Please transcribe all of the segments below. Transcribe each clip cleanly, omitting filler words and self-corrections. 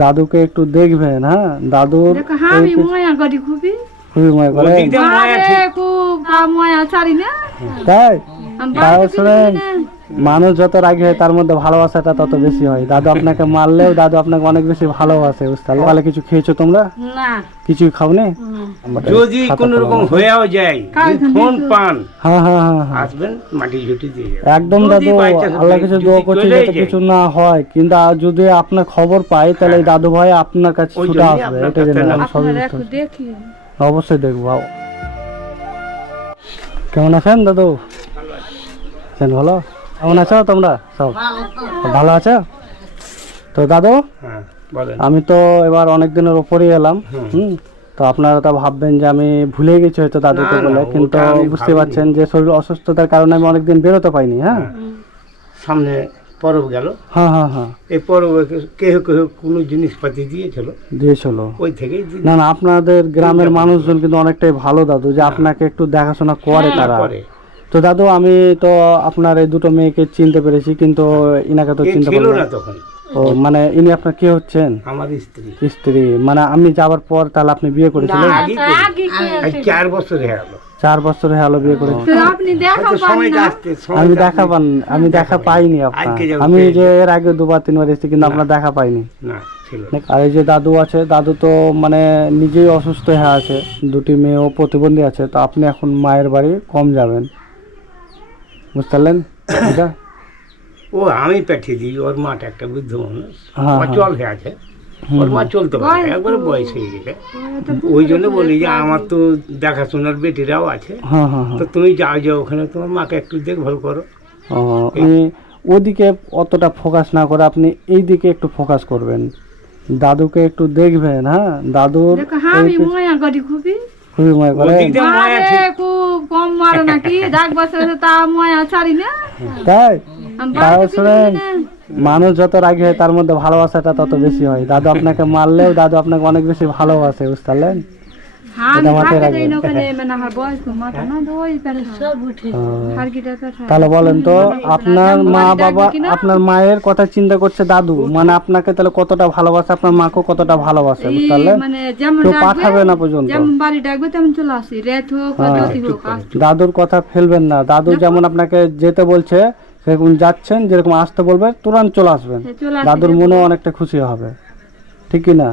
দাদুকে একটু দেখবেন, হ্যাঁ? দাদুর আমি মায়া করি খুবই মায়া করে, খুব মায়া ছাড়ি না। তাই মানুষ যত রাগী হয় তার মধ্যে ভালোবাসাটা তত বেশি হয়। দাদু আপনাকে মারলেও দাদু আপনাকে অনেক বেশি ভালোবাসে, বুঝতে পারলে? তাহলে কিছু খেয়েছো তোমরা? না, কিছুই খাওনি? যদি কোন রকম হয়েও যায় ফোন পান, হ্যাঁ হ্যাঁ হ্যাঁ আসবেন, মাটি ঝুটি দিয়ে একদম দাদু। আল্লাহ কিছু দোয়া করছে যাতে কিছু না হয়, কিন্তু যদি আপনার খবর পাই তাহলে এই দাদু ভাই আপনার কাছে ছুটে আসবে। এটা জেনে আমি সবই দেখি অবশ্যই দেখবো। কেমন আছেন দাদু? ভালো? কেমন আছো তোমরা? সব ভালো আছো তো দাদু? আমি তো এবার অনেক দিনের উপরেই এলাম। তো আপনারা তো ভাববেন যে আমি ভুলে গেছি হয়তো দাদুকে বলে, কিন্তু বুঝতে পারছেন যে শরীর অসুস্থতার কারণে আমি অনেকদিন বেরোতে পাইনি। হ্যাঁ, সামনে পরব গেল। হ্যাঁ হ্যাঁ হ্যাঁ, এই পরবে কেহ কেহ কোনো জিনিসপাতি দিয়েছিল ওই থেকেই। না না, আপনাদের গ্রামের মানুষজন কিন্তু অনেকটাই ভালো দাদু, যে আপনাকে একটু দেখাশোনা করে তারা। তো দাদু আমি তো আপনার এই দুটো মেয়েকে চিনতে পেরেছি, কিন্তু ইনাকে তো চিনতে পারলাম না তখন। ও মানে ইনি আপনার কে হচ্ছেন? আমার স্ত্রী। স্ত্রী মানে আমি যাবার পর তাহলে আপনি বিয়ে করেছিলেন? 4 বছর হয়ে গেল। 4 বছর হয়ে গেল বিয়ে করেছি। আমি দেখা পাইনি আপনার। আমি যে এর আগে 2-3 বার এসেছি, কিন্তু আপনার দেখা পাইনি। আর এই যে দাদু আছে, দাদু তো মানে নিজেই অসুস্থ হয়ে আছে, 2টি মেয়েও প্রতিবন্ধী আছে। তো আপনি এখন মায়ের বাড়ি কম যাবেন, বুঝতে পারলেন? ও আমি পাঠিয়ে দিই, ওর মাটা একটা বৃদ্ধ মানুষ, অচল হয়ে আছে, ওর মা চলতে পারে, একবারে বয়স হয়ে গেছে। ওই জন্য বলি যে আমার তো দেখাশোনার বেটিরাও আছে, তো তুমি যাও ওখানে তোমার মাকে একটু দেখভাল করো। ওদিকে অতটা ফোকাস না করে আপনি এই দিকে একটু ফোকাস করবেন, দাদুকে একটু দেখবেন। হ্যাঁ, দাদুর আমি মায়া করি খুবই মায়া করে, খুব কম মারো নাকি, ডাক বসে তা মায়া ছাড়ি না। তাই মানুষ যত রাগী হয় তার মধ্যে ভালোবাসাটা তত বেশি হয়। দাদু আপনাকে মারলেও দাদু আপনাকে অনেক বেশি ভালোবাসে, বুঝতে পারলেন? তাহলে বলেন তো, আপনার মা বাবা আপনার মায়ের কথা চিন্তা করছে দাদু, মানে আপনাকে তাহলে কতটা ভালোবাসে, আপনার মাকেও কতটা ভালোবাসে, বুঝতে পারলেন? কেউ পাঠাবে না পর্যন্ত, দাদুর কথা ফেলবেন না। দাদু যেমন আপনাকে যেতে বলছে সেরকম যাচ্ছেন, যেরকম আসতে বলবে তুরন্ত চলে আসবেন। দাদুর মনে অনেকটা খুশি হবে, ঠিক কি না?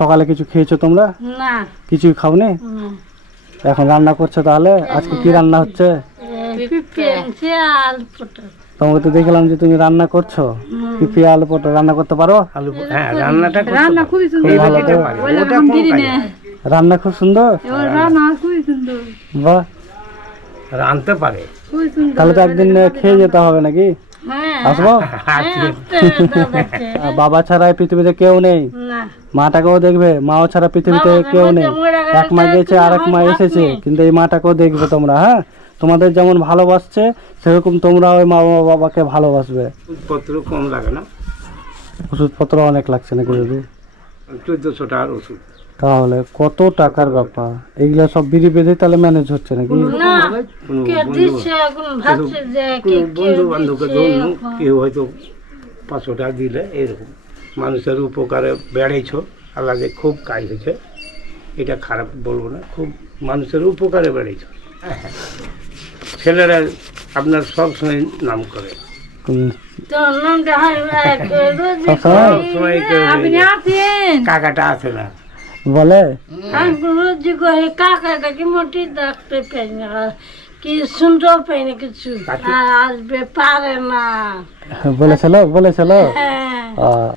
সকালে কিছু খেয়েছো তোমরা? না, কিছুই খাওনি? এখন রান্না করছো, তাহলে আজকে কি রান্না হচ্ছে? তোমাকে তো দেখলাম যে তুমি রান্না করছো, পিপি আলু পটল রান্না করতে পারো? রান্না খুবই সুন্দর, রান্না খুব সুন্দর, বাহ, রাঁধতে পারে। তাহলে তো একদিন খেয়ে যেতে হবে নাকি? আসবো? বাবা ছাড়া পৃথিবীতে কেউ নেই, মাটাকেও দেখবে, মাও ছাড়া পৃথিবীতে কেউ নেই। এক মা গেছে আর এক মা এসেছে, কিন্তু এই মাটাকেও দেখবে তোমরা। হ্যাঁ, তোমাদের যেমন ভালোবাসছে সেরকম তোমরা ওই মা বাবাকে ভালোবাসবে। ওষুধপত্র কম লাগে না? ওষুধপত্র অনেক লাগছে নাকি দাদু? 1400 টাকার ওষুধ। তাহলে কত টাকার ব্যাপার, এগুলা সব বিড়ি বেঁধে তাহলে ম্যানেজ হচ্ছে নাকি? বন্ধু বান্ধবকে ধরুন, কেউ হয়তো 500 টাকা দিলে, এরকম মানুষের উপকারে বেড়েছ, আল্লাহ খুব কাজ হয়েছে, এটা খারাপ বলবো না, খুব মানুষের উপকারে বেড়েছ। ছেলেরা আপনার সব সময় নাম করে, কাকাটা আছে না বলে, কাকাটাকে মোটেই দেখতে পাই না, কি শুনতেও পাই না, কিছু আসবে পারে না বলেছিল।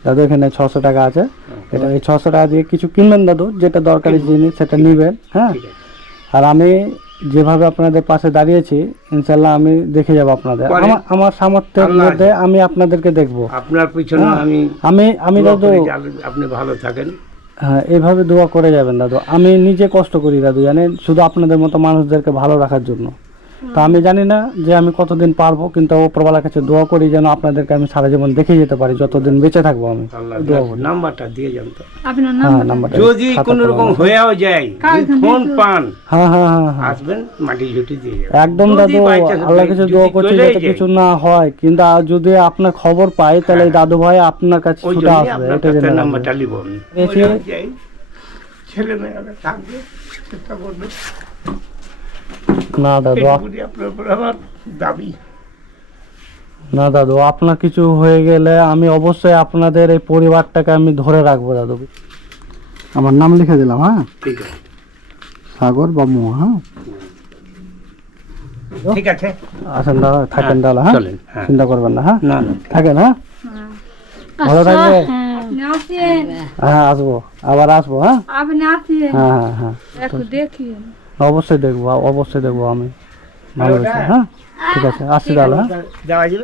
দাদু এখানে 600 টাকা আছে, এটা এই 600 টাকা দিয়ে কিছু কিনবেন দাদু, যেটা দরকারি জিনিস সেটা নিবেন। হ্যাঁ, আর আমি যেভাবে আপনাদের পাশে দাঁড়িয়েছি, ইনশাল্লাহ আমি দেখে যাবো আপনাদের, আমার সামর্থ্যের মধ্যে আমি আপনাদেরকে দেখবো। আপনার পিছনে আমি দাদু, আপনি ভালো থাকেন। হ্যাঁ, এইভাবে দোয়া করে যাবেন দাদু। আমি নিজে কষ্ট করি দাদু, জানেন, শুধু আপনাদের মতো মানুষদেরকে ভালো রাখার জন্য। তা আমি জানি না যে আমি কতদিন পারবো, কিন্তু উপরওয়ালার কাছে দোয়া করি যেন আপনাদেরকে আমি সারা জীবন দেখে যেতে পারি যতদিন বেঁচে থাকবো আমি। আল্লাহ দোয়া করি। নাম্বারটা দিয়ে যান তো। হ্যাঁ, নাম্বারটা যদি কোনো রকম হয়েও যায়, যদি ফোন পান, হ্যাঁ হ্যাঁ হ্যাঁ হ্যাঁ আসবেন, মাটি ঝুটি দিয়ে যাবেন। একদম যদি দাদু, by chance আল্লাহ কাছে যদি দোয়া করছি চলেই যাতে যায়, কিছু না হয়, কিন্তু আর যদি আপনার খবর পাই তাহলে এই দাদু ভাই আপনার কাছে ওই ছুটে জন্যই আসবে, আপনার এটা কাছে জেনে নাম্বারটা রাখবেন। নিব আমি। এসে ওই যাই, ছেলে মেয়েরা থাকবে, চেষ্টা করবে। না দাদু, এইটুকুনি আপনার উপর আমার দাবি। না দাদু, আপনার কিছু হয়ে গেলে আমি অবশ্যই আপনাদের এই পরিবারটাকে আমি ধরে রাখবো দাদু। আমার নাম লিখে দিলাম, হ্যাঁ, ঠিক আছে, সাগর বাবু। হ্যাঁ, ঠিক আছে, আসেন দাদা, থাকেন তাহলে। হ্যাঁ, চলেন। হ্যাঁ, চিন্তা করবেন না। হ্যাঁ, না না, থাকেন। হ্যাঁ, ভালো থাকবে। হ্যাঁ। হ্যাঁ, আসবো, আবার আসবো। হ্যাঁ হ্যাঁ হ্যাঁ হ্যাঁ, অবশ্যই দেখবো, অবশ্যই দেখবো আমি। ভালো আছে। হ্যাঁ, ঠিক আছে, আসছি তাহলে। হ্যাঁ। যাওয়া যাবে।